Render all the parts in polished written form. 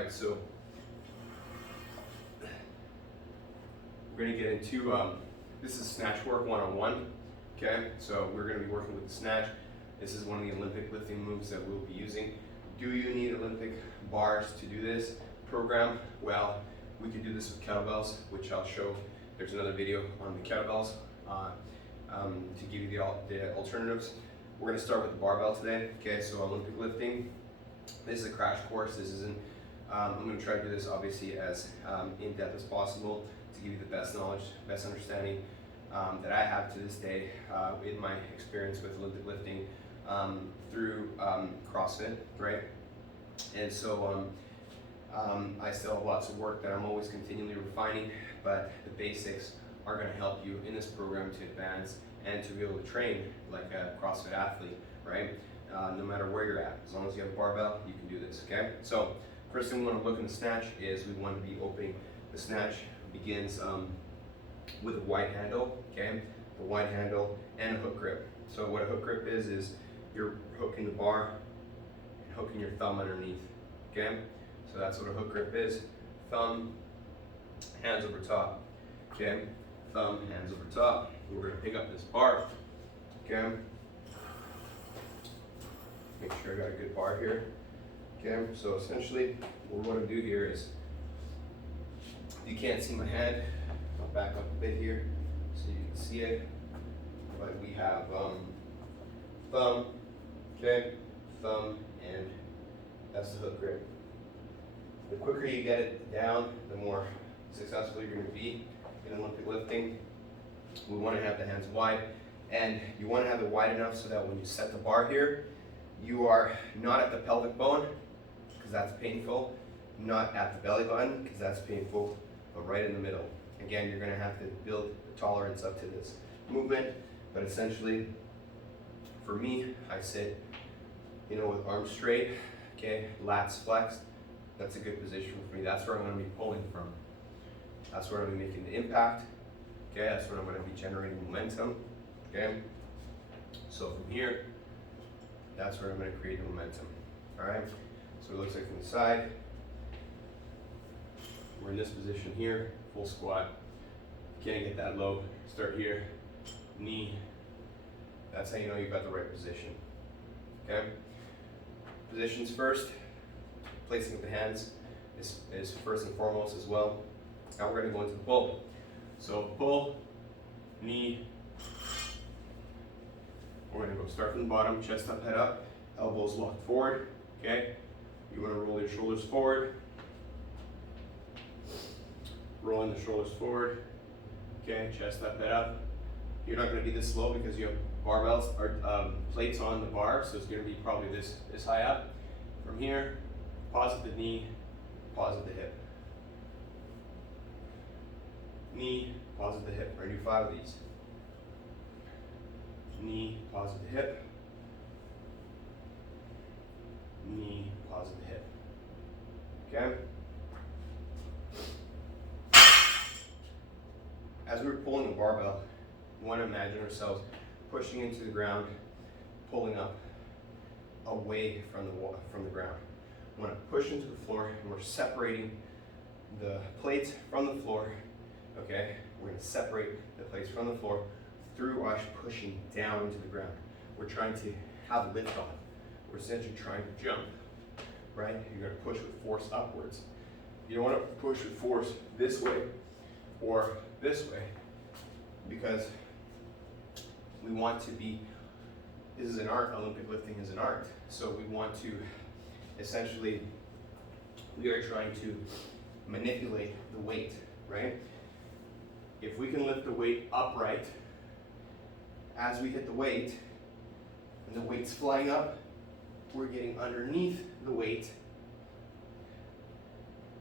right, so we're going to get into, this is snatch work 101, okay? So we're going to be working with the snatch. This is one of the Olympic lifting moves that we'll be using. Do you need Olympic bars to do this program? Well, we could do this with kettlebells, which I'll show. There's another video on the kettlebells to give you the alternatives. We're going to start with the barbell today, okay? So Olympic lifting, this is a crash course. This isn't, I'm going to try to do this obviously as in-depth as possible to give you the best knowledge, best understanding that I have to this day in my experience with Olympic lifting through CrossFit, right? And so I still have lots of work that I'm always continually refining, but the basics are going to help you in this program to advance and to be able to train like a CrossFit athlete, right? No matter where you're at, as long as you have a barbell, you can do this, okay? So first thing we want to look in the snatch is we want to be opening. The snatch begins with a wide handle, okay? The wide handle and a hook grip. So what a hook grip is you're hooking the bar and hooking your thumb underneath, okay? So that's what a hook grip is. Thumb, hands over top, okay? Thumb, hands over top. We're going to pick up this bar, okay? Make sure I got a good bar here, okay? So essentially, what we want to do here is, you can't see my hand, I'll back up a bit here so you can see it, but we have thumb, okay? Thumb, and that's the hook grip. The quicker you get it down, the more successful you're going to be in Olympic lifting. We want to have the hands wide, and you want to have it wide enough so that when you set the bar here, you are not at the pelvic bone, because that's painful, not at the belly button, because that's painful, but right in the middle. Again, you're going to have to build the tolerance up to this movement, but essentially, for me, I sit, with arms straight, okay, lats flexed. That's a good position for me. That's where I'm going to be pulling from. That's where I'm going to be making the impact. Okay, that's where I'm going to be generating momentum. Okay, so from here, that's where I'm going to create the momentum. All right, so it looks like from the side, we're in this position here, full squat. Can't get that low. Start here, knee. That's how you know you've got the right position. Okay, positions first. Placing of the hands is first and foremost as well. Now we're going to go into the pull. So pull, knee. We're going to go start from the bottom, chest up, head up, elbows locked forward. Okay. You want to roll your shoulders forward. Rolling the shoulders forward. Okay. Chest up, head up. You're not going to be this slow because you have barbells or plates on the bar, so it's going to be probably this high up. From here, pause at the knee, pause at the hip. Knee, pause at the hip. We're going to do 5 of these. Knee, pause at the hip. Knee, pause at the hip. Okay? As we're pulling the barbell, we want to imagine ourselves pushing into the ground, pulling up away from the ground. We want to push into the floor, and we're separating the plates from the floor. Okay, we're going to separate the plates from the floor through us pushing down into the ground. We're trying to have lift off. We're essentially trying to jump, right? You're going to push with force upwards. You don't want to push with force this way or this way, because we want to be, this is an art, Olympic lifting is an art. So we want to, essentially, we are trying to manipulate the weight, right? If we can lift the weight upright, as we hit the weight, and the weight's flying up, we're getting underneath the weight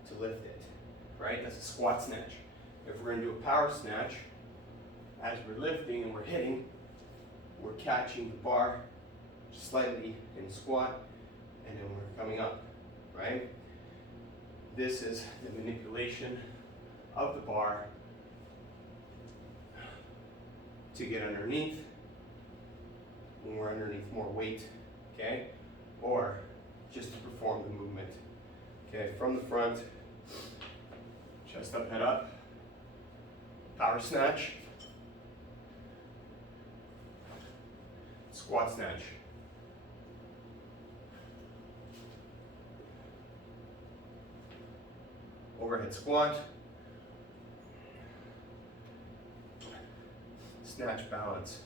to lift it, right? That's a squat snatch. If we're gonna do a power snatch, as we're lifting and we're hitting, we're catching the bar slightly in squat, and then we're coming up, right? This is the manipulation of the bar to get underneath when we're underneath more weight, okay? Or just to perform the movement, Okay, from the front, chest up, head up, power snatch, squat snatch. Overhead squat, snatch balance.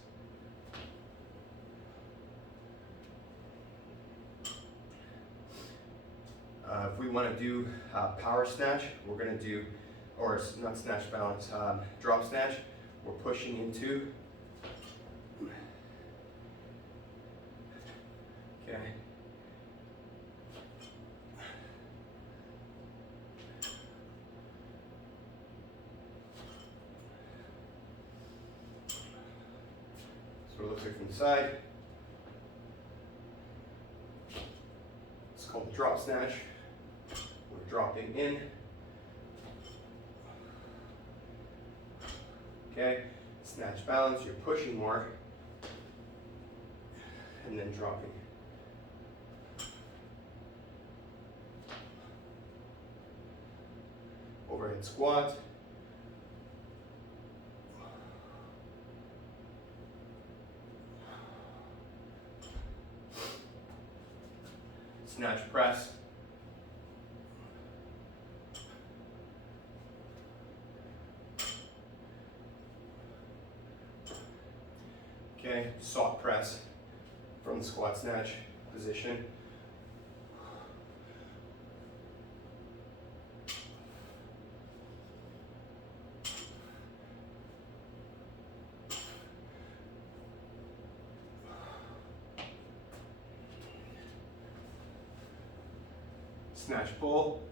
If we want to do power snatch, we're going to do, or not snatch balance, drop snatch. We're pushing into. Okay. So it looks like from the side. It's called drop snatch. We're dropping in. Okay, snatch balance, you're pushing more, and then dropping. Overhead squat. Snatch press. Okay, sock press from the squat snatch position. Snatch pull.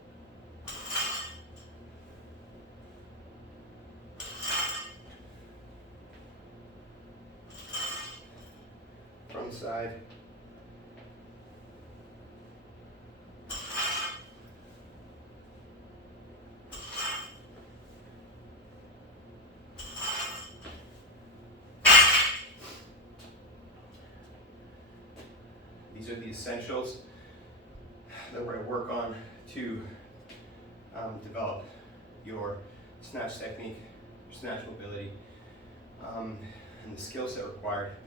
From side. These are the essentials that we're going to work on to develop your snatch technique, your snatch mobility, and the skill set required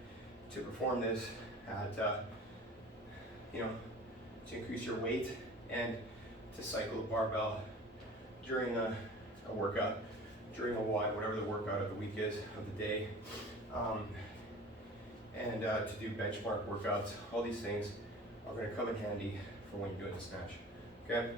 to perform this at, to increase your weight and to cycle the barbell during a workout, during a WOD, whatever the workout of the week is, of the day, and to do benchmark workouts. All these things are going to come in handy for when you're doing the snatch. Okay?